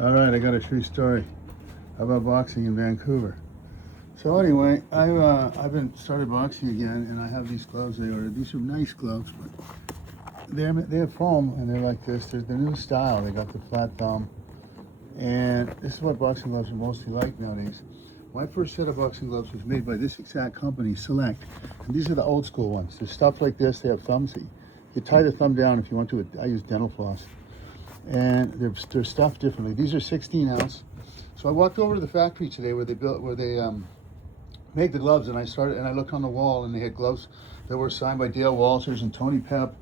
All right, I got a true story about boxing in Vancouver. So anyway, I've been started boxing again, and I have these gloves they ordered. These are nice gloves, but they have foam, and they're like this. They're the new style. They got the flat thumb, and this is what boxing gloves are mostly like nowadays. My first set of boxing gloves was made by this exact company, Select. And these are the old school ones. They're stuffed like this. They have thumbs. You tie the thumb down if you want to. I use dental floss. And they're stuffed differently. These are 16 ounce. So I walked over to the factory today where they make the gloves, and I looked on the wall, and they had gloves that were signed by Dale Walters and Tony Pep.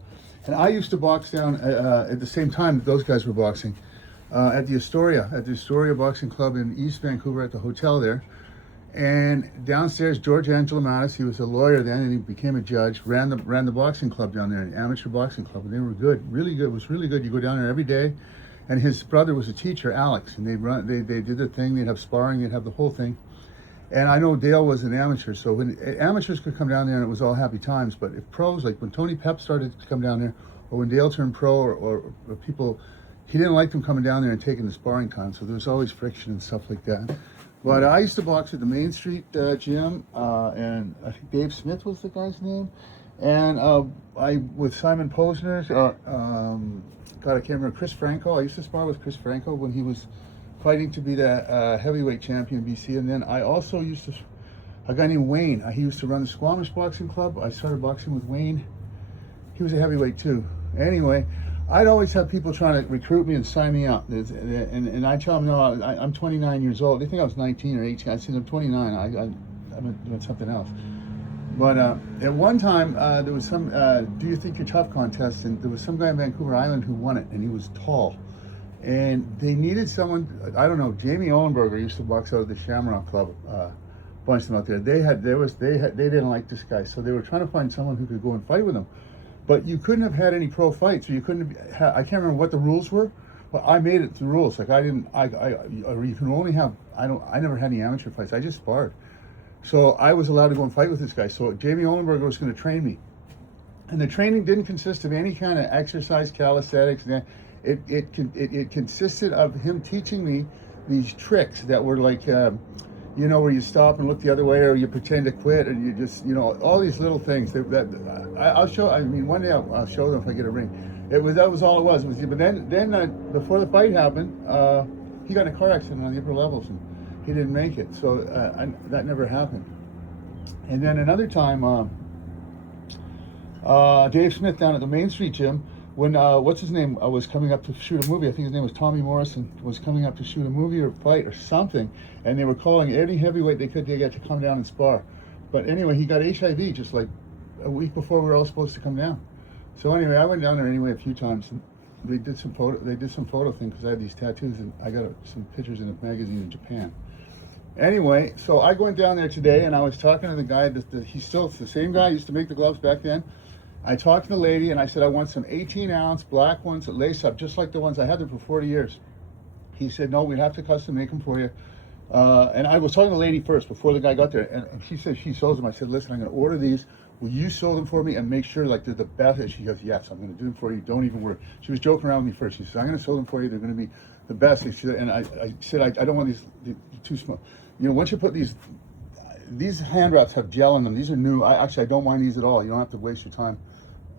And I used to box down at the same time that those guys were boxing at the Astoria Boxing Club in East Vancouver at the hotel there. And downstairs, George Angelo Mattis, he was a lawyer then, and he became a judge, ran the boxing club down there, an amateur boxing club, and they were good, really good. It was really good. You go down there every day, and his brother was a teacher, Alex, and they did their thing. They'd have sparring, they'd have the whole thing. And I know Dale was an amateur, so when amateurs could come down there, and it was all happy times. But if pros, like when Tony Pep started to come down there, or when Dale turned pro, or people, he didn't like them coming down there and taking the sparring time. So there was always friction and stuff like that. But I used to box at the Main Street gym, and I think Dave Smith was the guy's name. And I with Simon Posner, God, I can't remember, Chris Franco. I used to spar with Chris Franco when he was fighting to be the heavyweight champion in BC. And then I also used to, a guy named Wayne, he used to run the Squamish Boxing Club. I started boxing with Wayne. He was a heavyweight too. Anyway, I'd always have people trying to recruit me and sign me up. And I tell them, no, I'm 29 years old. They think I was 19 or 18. I said, I'm 29. I'm doing something else. But at one time, there was some Do You Think You're Tough contest, and there was some guy in Vancouver Island who won it, and he was tall. And they needed someone, I don't know, Jamie Owenberger used to box out of the Shamrock Club, bunch of them out there. They didn't like this guy, so they were trying to find someone who could go and fight with him. But you couldn't have had any pro fights, or you couldn't have, I can't remember what the rules were, but I made it through rules. Like you can only have, I never had any amateur fights, I just sparred. So I was allowed to go and fight with this guy. So Jamie Olenberger was going to train me. And the training didn't consist of any kind of exercise, calisthenics. It consisted of him teaching me these tricks that were like, where you stop and look the other way, or you pretend to quit, and you just, all these little things. I'll show. I mean, one day I'll show them if I get a ring. That was all it was. But then before the fight happened, he got in a car accident on the upper levels, and he didn't make it. So that never happened. And then another time, Dave Smith down at the Main Street gym, when what's his name was coming up to shoot a movie. I think his name was Tommy Morrison, was coming up to shoot a movie or fight or something, and they were calling any heavyweight they could get to come down and spar. But anyway, he got HIV just like a week before we were all supposed to come down. So anyway, I went down there anyway a few times, and they did some photo thing because I had these tattoos, and I got some pictures in a magazine in Japan. Anyway, so I went down there today, and I was talking to the guy. It's the same guy who used to make the gloves back then. I talked to the lady, and I said, I want some 18-ounce black ones that lace up, just like the ones I had them for 40 years. He said, no, we have to custom make them for you. And I was talking to the lady first before the guy got there, and she said she sews them. I said, listen, I'm going to order these. Will you sew them for me and make sure like they're the best? And she goes, yes, I'm going to do them for you. Don't even worry. She was joking around with me first. She said, I'm going to sew them for you. They're going to be the best. And I said, I don't want these too small. Once you put these hand wraps have gel in them. These are new. I don't mind these at all. You don't have to waste your time.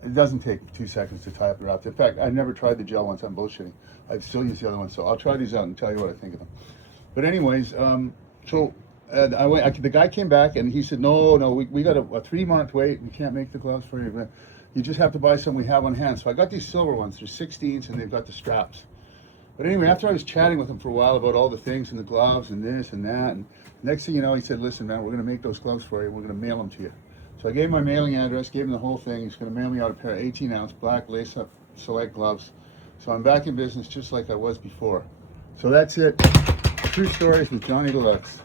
It doesn't take 2 seconds to tie up the wraps. In fact, I've never tried the gel ones. I'm bullshitting. I still use the other ones, so I'll try these out and tell you what I think of them. But anyways, the guy came back and he said, no, we got a 3-month wait. We can't make the gloves for you. But you just have to buy some we have on hand. So I got these silver ones. They're 16s, and they've got the straps. But anyway, after I was chatting with him for a while about all the things and the gloves and this and that, and next thing you know, he said, listen, man, we're going to make those gloves for you. We're going to mail them to you. So I gave him my mailing address, gave him the whole thing. He's going to mail me out a pair of 18-ounce black lace-up Select gloves. So I'm back in business just like I was before. So that's it. True stories with Johnny Deluxe.